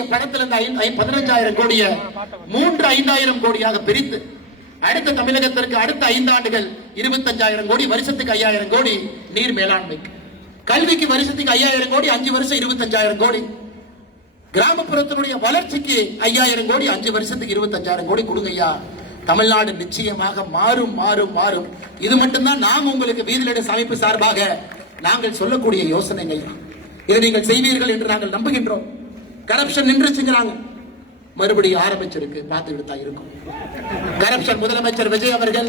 வரக்கூடிய பணத்திலிருந்து 15,000 கோடியை 3-5,000 கோடியாக பிரித்து அடுத்த தமிழகத்திற்கு அடுத்த 5 ஆண்டுகள் 25,000 கோடி, வருஷத்துக்கு 5,000 கோடி நீர் மேலாண்மைக்கு, கல்விக்கு வருஷத்துக்கு 5,000 கோடி, 5 வருஷம் 25,000 கோடி, கிராமப்புறத்தினுடைய வளர்ச்சிக்கு 5,000 கோடி, 5 வருஷத்துக்கு 25,000 கோடி கொடுங்க ஐயா. தமிழ்நாடு நிச்சயமாக மாறும் மாறும் மாறும். இது மட்டும்தான் நாம் உங்களுக்கு வீதிநடை அமைப்பு சார்பாக நாங்கள் சொல்லக்கூடிய யோசனைகள். இதை நீங்கள் செய்வீர்கள் என்று நாங்கள் நம்புகின்றோம். கரப்ஷன் நின்றுச்சுங்கிறாங்க, மறுபடியும் ஆரம்பிச்சிருக்கு, பார்த்துக்கிட்டு தான் இருக்கும். கரப்ஷன் முதலமைச்சர் விஜய் அவர்கள்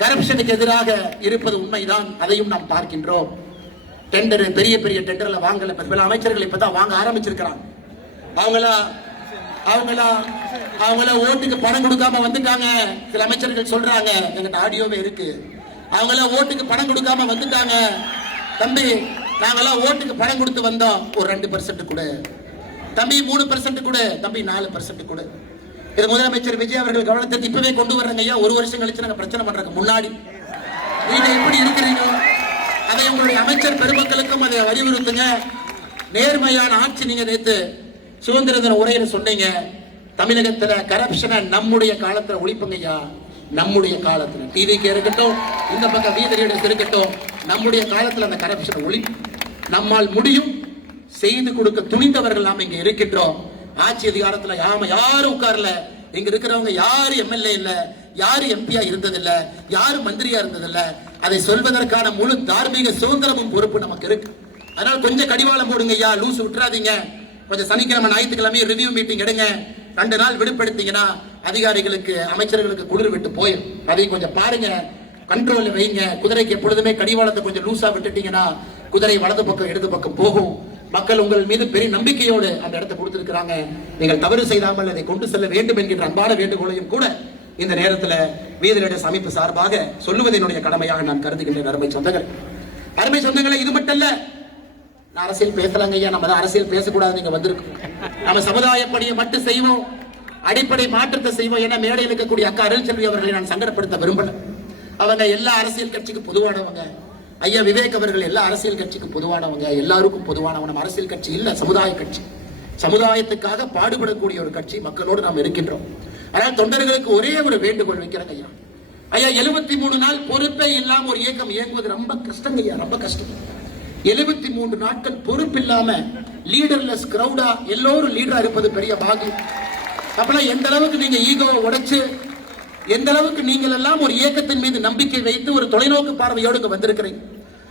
கரப்ஷனுக்கு எதிராக இருப்பது உண்மைதான், அதையும் நாம் பார்க்கின்றோம். டெண்டர், பெரிய பெரிய டெண்டர்ல வாங்கல, பல அமைச்சர்கள் இப்பதான் வாங்க ஆரம்பிச்சிருக்கிறாங்க. அவங்கள ஓட்டுக்கு பணம் கொடுக்காம வந்துட்டாங்க. சில அமைச்சர்கள் சொல்றாங்க, எங்கிட்ட ஆடியோவே இருக்கு, அவங்கள ஓட்டுக்கு பணம் கொடுக்காம வந்துட்டாங்க. தம்பி, நாங்கெல்லாம் ஓட்டுக்கு பணம் கொடுத்து வந்தோம், ஒரு 2% கூட தம்பி, 3% கூட தம்பி, 4% கூட. இது முதலமைச்சர் விஜய் அவர்கள் கவனத்தை இப்பவே கொண்டு வர்றாங்க ஐயா. ஒரு வருஷம் கழிச்சு நாங்க பிரச்சனை பண்றதுக்கு முன்னாடி நீங்க எப்படி இருக்கிறீங்க, அதை உங்களுடைய அமைச்சர் பெருமக்களுக்கும் அதை வலியுறுத்துங்க. நேர்மையான ஆட்சி. நீங்க நேற்று சுதந்திர தின உரையில சொன்னீங்க, தமிழகத்துல கரப்ஷனை நம்முடைய காலத்துல ஒழிப்புங்க ஐயா. நம்முடைய காலத்துல டிவிக்கு இருக்கட்டும், இந்த பக்கம் வீதிக்கு இருக்கட்டும், நம்முடைய காலத்துல அந்த கரப்ஷனை ஒழிப்பு நம்மால் முடியும். செய்து கொடுக்க துணிந்தவர்கள் நாம இங்க இருக்கின்றோம். ஆட்சி அதிகாரத்துல யாரும் உட்கார்ல, இங்க இருக்கிறவங்க யாரு எம்எல்ஏ இல்ல, யாரு எம்பியா இருந்ததில்ல, யாரு மந்திரியா இருந்ததில்ல. அதை சொல்வதற்கான முழு தார்மீக சுதந்திரமும் பொறுப்பு நமக்கு இருக்கு. அதனால கொஞ்சம் கடிவாளம் போடுங்க ஐயா, லூஸ் விட்டுறாதீங்க. கொஞ்சம் சனிக்கிழமை ஞாயிற்றுக்கிழமை ரிவ்யூ மீட்டிங் எடுங்க. 2 நாள் விடுபடுத்தீங்கன்னா அதிகாரிகளுக்கு அமைச்சர்களுக்கு குளிர் விட்டு போயிடும். அதையும் கொஞ்சம் பாருங்க, கண்ட்ரோல் வைங்க. குதிரைக்கு எப்பொழுதுமே கடிவாளத்தை கொஞ்சம் லூசா விட்டுட்டீங்கன்னா குதிரை வலது பக்கம் இடது பக்கம் போகும். மக்கள் உங்கள் மீது பெரிய நம்பிக்கையோடு அந்த இடத்தை கொடுத்திருக்கிறாங்க. நீங்கள் தவறு செய்யாமல் அதை கொண்டு செல்ல வேண்டும் என்கின்ற அன்பான வேண்டுகோளையும் கூட இந்த நேரத்தில் வீதிநடை அமைப்பு சார்பாக சொல்லுவது என்னுடைய கடமையாக நான் கருதுகின்றேன். அருமை சொந்தங்களே, இது மட்டும் இல்ல, அரசியல் பேசலாங்க ஐயா. நம்ம அரசியல் பேசக்கூடாது, நீங்க வந்திருக்கோம். நம்ம சமுதாய பணியை மட்டும் செய்வோம், அடிப்படை மாற்றத்தை செய்வோம். என மேடையில் இருக்கக்கூடிய அக்கா அருள்செல்வி அவர்களை நான் சங்கடப்படுத்த விரும்பல. அவங்க எல்லா அரசியல் கட்சிக்கு பொதுவானவங்க. ஐயா விவேக் அவர்கள் எல்லா அரசியல் கட்சிக்கு பொதுவானவங்க, எல்லாருக்கும் பொதுவானவங்க. நம்ம அரசியல் கட்சி இல்ல, சமுதாய கட்சி. சமுதாயத்துக்காக பாடுபடக்கூடிய ஒரு கட்சி. மக்களோடு நாம் இருக்கின்றோம். ஆனால் தொண்டர்களுக்கு ஒரே ஒரு வேண்டுகோள் வைக்கிறேன் ஐயா. ஐயா, 73 நாள் பொறுப்பே இல்லாம ஒரு இயக்கம் இயங்குவது ரொம்ப கஷ்டம் ஐயா, ரொம்ப கஷ்டம். 73 நாட்கள் பொறுப்பு இல்லாம லீடர்லெஸ் கிரௌடா எல்லோரும் லீடரா இருப்பது பெரிய பாக்கியம். அப்பெல்லாம் எந்த அளவுக்கு நீங்க ஈகோவை உடைச்சு, எந்த அளவுக்கு நீங்கள் எல்லாம் ஒரு இயக்கத்தின் மீது நம்பிக்கை வைத்து ஒரு தொலைநோக்கு பார்வையோடு வந்திருக்கிறீங்க.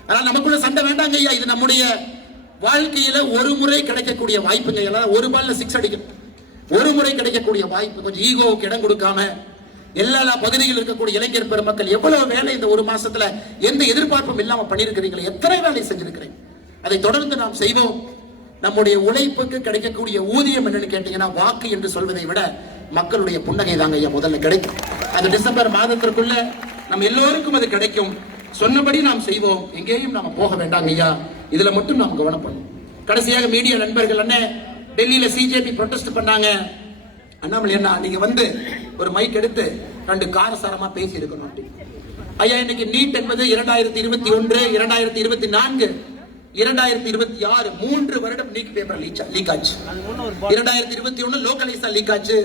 ஆனால் நமக்குள்ள சண்டை வேண்டாங்க ஐயா. இது நம்முடைய வாழ்க்கையில ஒரு முறை கிடைக்கக்கூடிய வாய்ப்புங்க. எல்லாம் ஒரு பால்ல 6 அடிக்கும், ஒரு முறை கிடைக்கக்கூடிய வாய்ப்பு. கொஞ்சம் ஈகோவுக்கு இடம் கொடுக்காம எல்லா பகுதிகளில் இருக்கக்கூடிய இளைஞர் பெருமக்கள் எவ்வளவு வேலை இந்த ஒரு மாசத்துல எந்த எதிர்பார்ப்பும் இல்லாம பண்ணிருக்கிறீங்களே, எத்தனை வேலை செஞ்சிருக்கிறீங்க. அதை தொடர்ந்து நாம் செய்வோம். நம்முடைய உழைப்புக்கு கிடைக்கக்கூடிய ஊதியம் என்னன்னு கேட்டீங்கன்னா, வாக்கு என்று சொல்வதை விட மக்களுடைய புன்னகை தாங்க ஐயா முதல்ல கிடைக்கும். அந்த டிசம்பர் மாதத்திற்குள்ள நம்ம எல்லோருக்கும் அது கிடைக்கும். சொன்னபடி நாம் செய்வோம், எங்கேயும் நாம போக வேண்டாங்க ஐயா. இதுல மட்டும் நாம் கவனப்படும். கடைசியாக மீடியா நண்பர்கள் அண்ணே, டெல்லியில சிஜேபி ப்ரொடெஸ்ட் பண்ணாங்க. அண்ணாமலை அண்ணா, நீங்க வந்து ஒரு மைக் எடுத்து 2 காரசாரமா பேசி இருக்கணும். ஐயா, இன்னைக்கு நீட் என்பது 2021, 2024, 2026 3 வருடம் நீட் பேப்பர் லீக் ஆச்சு. 2021 லோக்கலைஸா லீக் ஆச்சு,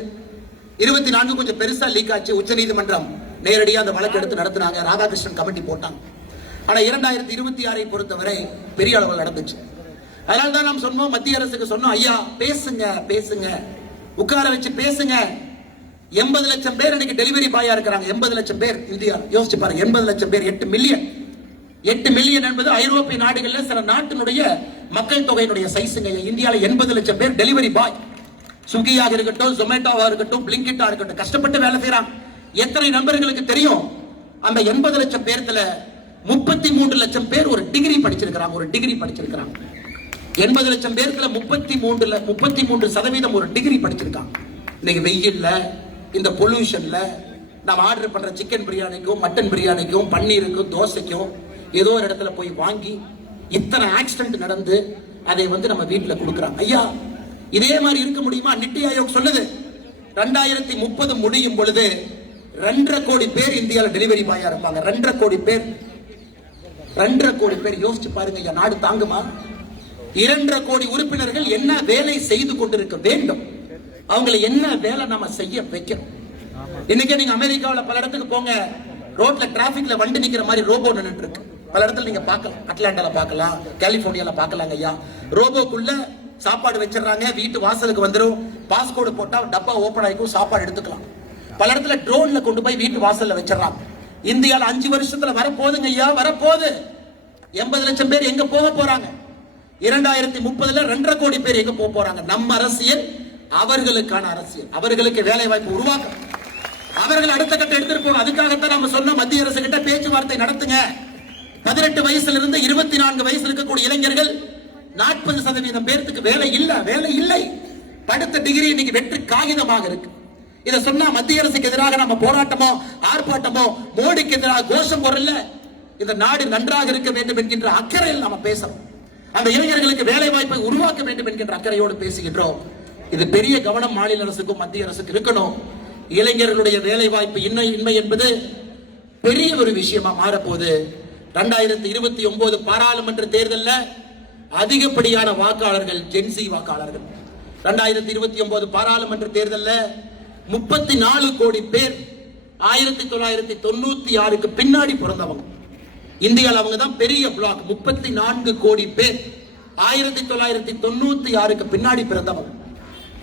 24 கொஞ்சம் பெருசா லீக் ஆச்சு. உச்ச நீதிமன்றம் நேரடியாக அந்த வழக்கு எடுத்து நடத்தினாங்க, ராதாகிருஷ்ணன் கமிட்டி போட்டாங்க. ஆனா 2026 பொறுத்தவரை பெரிய அளவில் நடந்துச்சு. அதனால தான் நாம் சொன்னோம், மத்திய அரசுக்கு சொன்னோம், ஐயா பேசுங்க பேசுங்க, உட்கார வச்சு பேசுங்க. 80 லட்சம் பேர் இன்னைக்கு டெலிவரி பாயா இருக்கிறாங்க. 80 லட்சம் பேர் இந்தியா, யோசிச்சு பாருங்க. 80 லட்சம் பேர், 8 மில்லியன். 8 மில்லியன் என்பது ஐரோப்பிய நாடுகள்ல சில நாட்டினுடைய மக்கள் தொகையினுடைய சைஸுங்க. இந்தியாவில் 80 லட்சம் பேர் டெலிவரி பாய். ஸ்விக்கியாக இருக்கட்டும், ஜொமேட்டோவா இருக்கட்டும், பிளிங்கிட்டா இருக்கட்டும், கஷ்டப்பட்டு வேலை செய்யறாங்க. எத்தனை நண்பர்களுக்கு தெரியும்? அந்த 80 லட்சம் பேர்ல 33 லட்சம் பேர் ஒரு டிகிரி படிச்சிருக்கிறாங்க. ஒரு டிகிரி படிச்சிருக்கிறாங்க. 80 லட்சம் பேர்ல 33% ஒரு டிகிரி படிச்சிருக்காங்க. இன்னைக்கு வெயில்ல, இந்த பொல்யூஷன்ல நாம் ஆர்டர் பண்ற சிக்கன் பிரியாணிக்கும், மட்டன் பிரியாணிக்கும், பன்னீருக்கும், தோசைக்கும் ஏதோ ஒரு இடத்துல போய் வாங்கி இத்தனை ஆக்சிடென்ட் நடந்து அதை வந்து நம்ம வீட்டுல கொடுக்குறாங்க. ஐயா, இதே மாதிரி இருக்க முடியுமா? நித்தி ஆயோக் சொல்லுது 2030 முடியும் பொழுது 2.5 கோடி பேர் இந்தியாவில் டெலிவரி பாயா இருப்பாங்க. 2.5 கோடி பேர். 2.5 கோடி பேர். யோசிச்சு பாருங்க ஐயா, நாடு தாங்குமா? 2.5 கோடி உறுப்பினர்கள் என்ன வேலை செய்து கொண்டிருக்க வேண்டும், அவங்களை என்ன வேலை நாம செய்ய வைக்கிறோம். இன்னைக்கு நீங்க அமெரிக்காவில் பல இடத்துக்கு போங்க, ரோட்ல டிராபிக்ல வண்டி நிக்கிற மாதிரி ரோபோ நின்னுட்டு இருக்கு. பல இடத்துல நீங்க பார்க்கலாம், அட்லாண்டால பார்க்கலாம், கலிபோர்னியால பார்க்கலாங்க ஐயா. ரோபோக்குள்ள சாப்பாடு வச்சிடறாங்க, வீட்டு வாசலுக்கு வந்துடும், பாஸ்கோடு போட்டா டப்பா ஓபன் ஆகிக்கும், சாப்பாடு எடுத்துக்கலாம். பல இடத்துல ட்ரோன்ல கொண்டு போய் வீட்டு வாசல்ல வச்சிடறாங்க. இந்தியாவில் 5 வருஷத்துல வரப்போகுதுங்க ஐயா, வரப்போகுது. 80 லட்சம் பேர் எங்க போக போறாங்க? 2030 2.5 கோடி பேர் எங்க போக போறாங்க? நம்ம அரசியல் அவர்களுக்கான அரசியல், அவர்களுக்கு வேலை வாய்ப்பு உருவாக்க, அவர்கள் அடுத்த கட்ட எடுத்துட்டு போகணும். அதுக்காகத்தான் நம்ம சொன்ன மத்திய அரசு கிட்ட பேச்சுவார்த்தை நடத்துங்க. 18 வயசுல இருந்து 24 வயசு இருக்கக்கூடிய இளைஞர்கள் 40% பேருக்கு வேலை இல்லை. படித்த டிகிரி இன்னைக்கு வெற்றி காகிதமாக இருக்கு. இதை சொன்னா மத்திய அரசுக்கு எதிராக நம்ம போராட்டமோ ஆர்ப்பாட்டமோ மோடிக்கு எதிராக கோஷம் போடல. இந்த நாடு நன்றாக இருக்க வேண்டும் என்கின்ற அக்கறையில் நாம பேசுறோம். அந்த இளைஞர்களுக்கு வேலை வாய்ப்பை உருவாக்க வேண்டும் என்கின்ற அக்கறையோடு பேசுகின்றோம். இது பெரிய கவனம் மாநில அரசுக்கும் மத்திய அரசுக்கு இருக்கணும். இளைஞர்களுடைய வேலை வாய்ப்பு இன்மை என்பது பெரிய ஒரு விஷயமா மாறப்போகுது. 2029 பாராளுமன்ற தேர்தலில் அதிகப்படியான வாக்காளர்கள் ஜென்சி வாக்காளர்கள். 2029 பாராளுமன்ற தேர்தலில் 34 கோடி பேர் 1996க்கு பின்னாடி பிறந்தவங்க. இந்தியாவில் அவங்க தான் பெரிய பிளாக். 34 கோடி பேர் 1996க்கு பின்னாடி பிறந்தவங்க.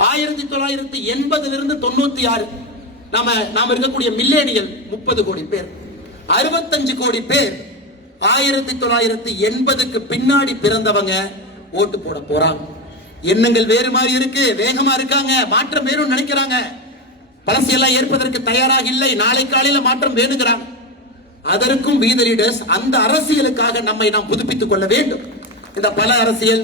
1980 96 நாம இருக்கக்கூடிய மில்லேனியல் 30 கோடி பேர். 65 கோடி பேர் 1980க்கு பின்னாடி பிறந்தவங்க ஓட்டு போட போறாங்க. எண்ணங்கள் வேறு மாதிரி இருக்கு, வேகமா இருக்காங்க, மாற்றம் வேணும்னு நினைக்கிறாங்க. பழசையெல்லாம் ஏற்பதற்கு தயாராக இல்லை, நாளை காலையில மாற்றம் வேணுங்கிறாங்க. அதற்கும் we the leaders அந்த அரசியலுக்காக நம்மை நாம் புதுப்பித்துக் கொள்ள வேண்டும். இந்த பல அரசியல்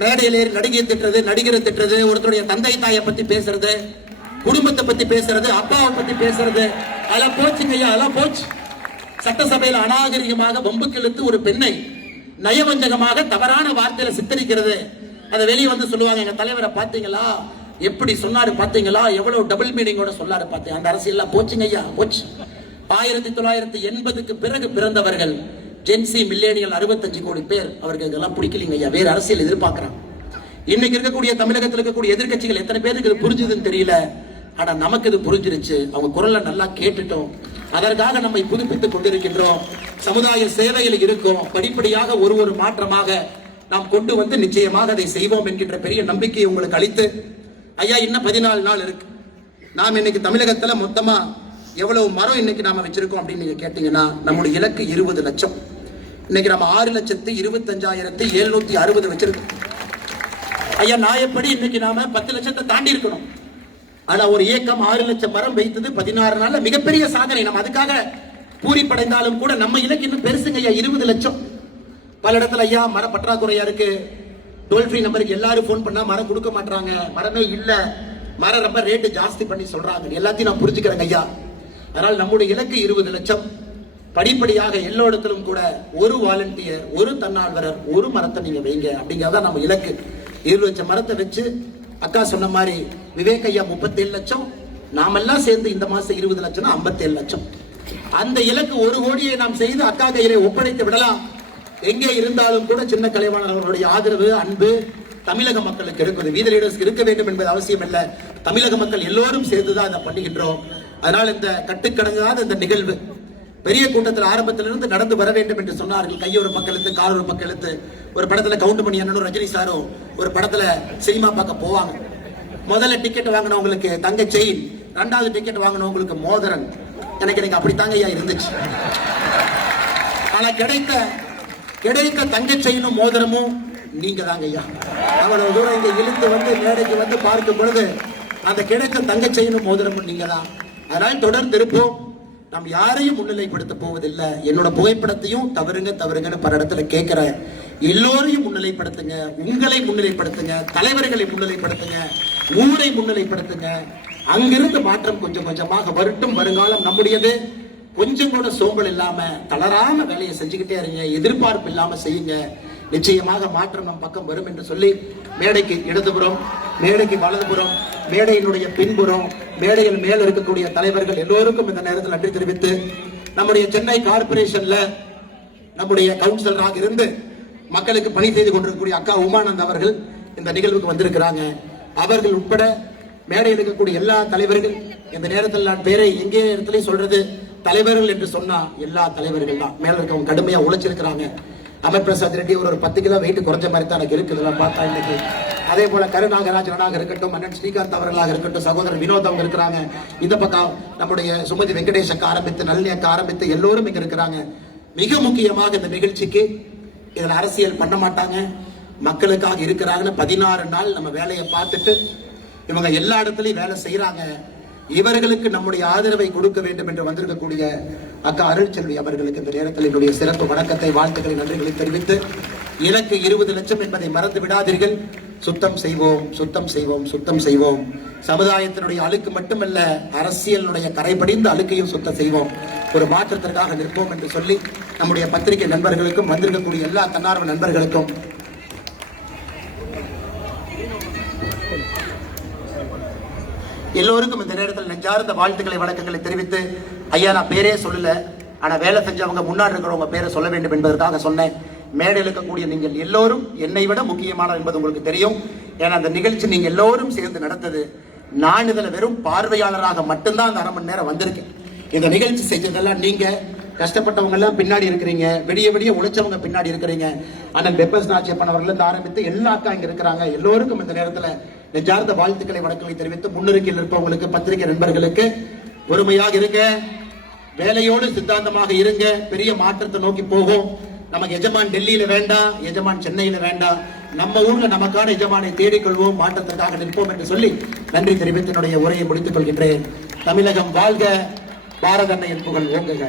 மேடையில் ஏறி நடிகை திட்டுறது, நடிகரை திட்டுறது, ஒருத்தருடைய தந்தை தாயை பத்தி பேசுறது, குடும்பத்தை பத்தி பேசுறது, அப்பாவை பத்தி பேசுறது, அதெல்லாம் போச்சுங்க ஐயா, அதெல்லாம் போச்சு. சட்டசபையில் அநாகரிகமாக வம்புக்கு இழுத்து ஒரு பெண்ணை நயவஞ்சகமாக தவறான வார்த்தையில சித்தரிக்கிறது. அதை வெளியே வந்து சொல்லுவாங்க, எங்க தலைவரை பாத்தீங்களா, எப்படி சொன்னாரு பாத்தீங்களா, எவ்வளவு டபுள் மீனிங்கோட சொல்லாரு பார்த்தீங்க. அந்த அரசியல் போச்சுங்க ஐயா, போச்சு. 1980க்கு பிறகு பிறந்தவர்கள் ஜென்சி மில்லேனியல் 65 கோடி பேர். அவர்கள் இதெல்லாம் பிடிக்கலீங்க ஐயா, வேற அரசியல் எதிர்பார்க்கிறாங்க. இன்னைக்கு இருக்கக்கூடிய தமிழகத்தில் இருக்கக்கூடிய எதிர்கட்சிகள் எத்தனை பேருக்கு இது புரிஞ்சுதுன்னு தெரியல. ஆனா நமக்கு இது புரிஞ்சிருச்சு. அவங்க குரலை நல்லா கேட்டுட்டோம். அதற்காக நம்மை புதுப்பித்துக் கொண்டிருக்கின்றோம். சமுதாய சேவையில் இருக்கும். படிப்படியாக ஒரு மாற்றமாக நாம் கொண்டு வந்து நிச்சயமாக அதை செய்வோம் என்கின்ற பெரிய நம்பிக்கையை உங்களுக்கு அளித்து, ஐயா இன்னும் 14 நாள் இருக்கு. நாம் இன்னைக்கு தமிழகத்துல மொத்தமா எவ்வளவு மரம் இன்னைக்கு நாம வச்சிருக்கோம் அப்படின்னு நீங்க கேட்டீங்கன்னா, நம்முடைய இலக்கு 20 லட்சம். இன்னைக்கு நம்ம 6,25,760 வச்சிருக்கோம். ஐயா நாயப்படி இன்னைக்கு நாம 10 லட்சத்தை தாண்டி இருக்கணும். ஆனா ஒரு இயக்கம் 6 லட்சம் மரம் வைத்தது 16 நாள்ல மிகப்பெரிய சாதனை. நம்ம அதுக்காக பூரிப்படைந்தாலும் கூட நம்ம இலக்கு இன்னும் பெருசுங்க ஐயா, 20 லட்சம். பல இடத்துல ஐயா மர பற்றாக்குறையா இருக்கு. டோல் ஃப்ரீ நம்பருக்கு எல்லாரும் போன் பண்ணா மரம் கொடுக்க மாட்டாங்க, மரமே இல்ல, மரம் ரொம்ப ரேட்டு ஜாஸ்தி பண்ணி சொல்றாங்க. எல்லாத்தையும் நான் புரிஞ்சுக்கிறேங்க ஐயா. அதனால் நம்முடைய இலக்கு 20 லட்சம். படிப்படியாக எல்லா இடத்திலும் கூட ஒரு வாலண்டியர், ஒரு தன்னார்வலர், ஒரு மரத்தை நீங்க வைங்க அப்படிங்கிறதா நம்ம இலக்கு. 20 லட்சம் மரத்தை வச்சு அக்கா சொன்ன மாதிரி விவேக் ஐயா 37 லட்சம், நாமெல்லாம் சேர்ந்து இந்த மாசம் 20 லட்சம் 57 லட்சம். அந்த இலக்கு 1 கோடியை நாம் செய்து அக்கா கையிலே ஒப்படைத்து விடலாம். எங்கே இருந்தாலும் கூட சின்ன கலைவாணர் அவர்களுடைய ஆதரவு, அன்பு தமிழக மக்களுக்கு இருக்குது. வீத லீடர்ஸ்க்கு இருக்க வேண்டும் என்பது அவசியம் இல்லை. தமிழக மக்கள் எல்லோரும் சேர்ந்துதான் இதை பண்ணுகின்றோம். அதனால் இந்த கட்டுக்கடங்காத இந்த நிகழ்வு பெரிய கூட்டத்தில் ஆரம்பத்திலிருந்து நடந்து வர வேண்டும் என்று சொன்னார்கள். கையொரு பக்கெழுத்து, காலொரு பக்கெழுத்து. ஒரு படத்துல கவுண்டமணி அண்ணனும் ரஜினி சாரும் ஒரு படத்துல சினிமா பார்க்க போவாங்க. முதல்ல டிக்கெட் வாங்கினவங்களுக்கு தங்க செயின், 2வது டிக்கெட் வாங்கினவங்களுக்கு மோதிரம். எனக்கு அப்படித்தாங்க ஐயா இருந்துச்சு. ஆனா கிடைத்த தங்க செயினும் மோதிரமும் நீங்க தாங்க ஐயா. அவ்வளவு தூரம் இங்க இழுத்து வந்து மேடைக்கு வந்து பார்க்கும் பொழுது அந்த கிடைத்த தங்க செயினும் மோதிரமும் நீங்க தான். அதனால் தொடர்ந்து இருப்போம். நாம் யாரையும் முன்னிலைப்படுத்த போவதில்லை. என்னோட புகைப்படத்தையும் தவறுங்கன்னு பல இடத்துல கேட்கிற எல்லோரையும் முன்னிலைப்படுத்துங்க, உங்களை முன்னிலைப்படுத்துங்க, தலைவர்களை முன்னிலைப்படுத்துங்க, ஊரை முன்னிலைப்படுத்துங்க. அங்கிருந்து மாற்றம் கொஞ்சம் கொஞ்சமாக வரட்டும். வருங்காலம் நம்முடையது. கொஞ்சம் கூட சோம்பல் இல்லாம தளராம வேலையை செஞ்சுக்கிட்டே இருங்க, எதிர்பார்ப்பு இல்லாம செய்யுங்க. நிச்சயமாக மாற்றம் நம் பக்கம் வரும் என்று சொல்லி மேடைக்கு இடதுபுறம், மேடைக்கு வலதுபுறம், மேடையினுடைய பின்புறம், மேடையில் மேல் இருக்கக்கூடிய தலைவர்கள் எல்லோருக்கும் இந்த நேரத்தில் நன்றி தெரிவித்து, நம்முடைய சென்னை கார்பரேஷன்ல நம்முடைய கவுன்சிலராக இருந்து மக்களுக்கு பணி செய்து கொண்டிருக்கக்கூடிய அக்கா உமானந்த் அவர்கள் இந்த நிகழ்வுக்கு வந்திருக்கிறாங்க. அவர்கள் உட்பட மேடையில் இருக்கக்கூடிய எல்லா தலைவர்கள், இந்த நேரத்தில் நான் பேரை எங்கே இடத்துலயும் சொல்றது, தலைவர்கள் என்று சொன்னா எல்லா தலைவர்கள் தான். மேல இருக்கவங்க கடுமையா உழைச்சிருக்கிறாங்க. அமர் பிரசாத் ரெட்டி ஒரு 10 கிலோ வெயிட் குறைஞ்ச மாதிரி தான் எனக்கு இருக்குது பார்த்தா இன்னைக்கு. அதே போல கருநாகராஜனாக இருக்கட்டும், அண்ணன் ஸ்ரீகாந்த் அவர்களாக இருக்கட்டும், சகோதரர் வினோத் அவங்க இருக்கிறாங்க. இந்த பக்கம் நம்முடைய சுமதி வெங்கடேஷ் அக்கா ஆரம்பித்து, நளினி அக்கா ஆரம்பித்து எல்லோரும் இங்க இருக்கிறாங்க. மிக முக்கியமாக இந்த நிகழ்ச்சிக்கு இதில் அரசியல் பண்ண மாட்டாங்க, மக்களுக்காக இருக்கிறாங்கன்னு 16 நாள் நம்ம வேலையை பார்த்துட்டு இவங்க எல்லா இடத்துலையும் வேலை செய்யறாங்க. இவர்களுக்கு நம்முடைய ஆதரவை கொடுக்க வேண்டும் என்று வந்திருக்கக்கூடிய அக்கா அருள்செல்வி அவர்களுக்கு இந்த நேரத்தில் என்னுடைய சிறப்பு வணக்கத்தை, வாழ்த்துக்களை, நன்றிகளை தெரிவித்து, இலக்கு 20 லட்சம் என்பதை மறந்து விடாதீர்கள். சுத்தம் செய்வோம், சுத்தம் செய்வோம், சுத்தம் செய்வோம். சமுதாயத்தினுடைய அழுக்கு மட்டுமல்ல, அரசியலுடைய கரைபடிந்த அழுக்கையும் சுத்தம் செய்வோம். ஒரு மாற்றத்திற்காக நிற்போம் என்று சொல்லி நம்முடைய பத்திரிகை நண்பர்களுக்கும் வந்திருக்கக்கூடிய எல்லா தன்னார்வ நண்பர்களுக்கும் எல்லோருக்கும் இந்த நேரத்தில் நெஞ்சார்ந்த வாழ்த்துக்களை, வணக்கங்களை தெரிவித்து, ஐயா நான் பேரே சொல்லல, ஆனா வேலை செஞ்சவங்க முன்னாடி இருக்கிறவங்க பேரை சொல்ல வேண்டும் என்பதற்காக சொன்னேன். மேடையில் இருக்கக்கூடிய நீங்கள் எல்லோரும் என்னை விட முக்கியமானது என்பது உங்களுக்கு தெரியும். ஏன்னா அந்த நிகழ்ச்சி நீங்க எல்லோரும் சேர்ந்து நடந்தது. நான் இதுல வெறும் பார்வையாளராக மட்டும்தான் அந்த 1/2 மணி நேரம் வந்திருக்கேன். இந்த நிகழ்ச்சி செஞ்சதெல்லாம் நீங்க கஷ்டப்பட்டவங்க எல்லாம் பின்னாடி இருக்கிறீங்க, விடிய விடிய உழைச்சவங்க பின்னாடி இருக்கிறீங்க. அண்ணன் பெப்பர்ஸ் நாச்சியப்பன் அவர்கள் இருந்து ஆரம்பித்து எல்லா அக்கா இங்க இருக்கிறாங்க. எல்லோருக்கும் இந்த நேரத்துல நெஞ்சார்ந்த வாழ்த்துக்களை, வணக்கங்களை தெரிவித்து, முன்னிருக்கையில் இருப்பவங்களுக்கு, பத்திரிகை நண்பர்களுக்கு பொறுமையாக இருங்க, வேலையோடு சித்தாந்தமாக இருங்க. பெரிய மாற்றத்தை நோக்கி போகும். நமக்கு எஜமான் டெல்லியில வேண்டாம், எஜமான் சென்னையில வேண்டாம், நம்ம ஊர்ல நமக்கான எஜமானை தேடிக்கொள்வோம், மாற்றத்திற்காக நிற்போம் என்று சொல்லி நன்றி தெரிவித்து என்னுடைய உரையை முடித்துக் கொள்கின்றேன். தமிழகம் வாழ்க, பாரத அன்னையின் புகழ் ஓங்குக.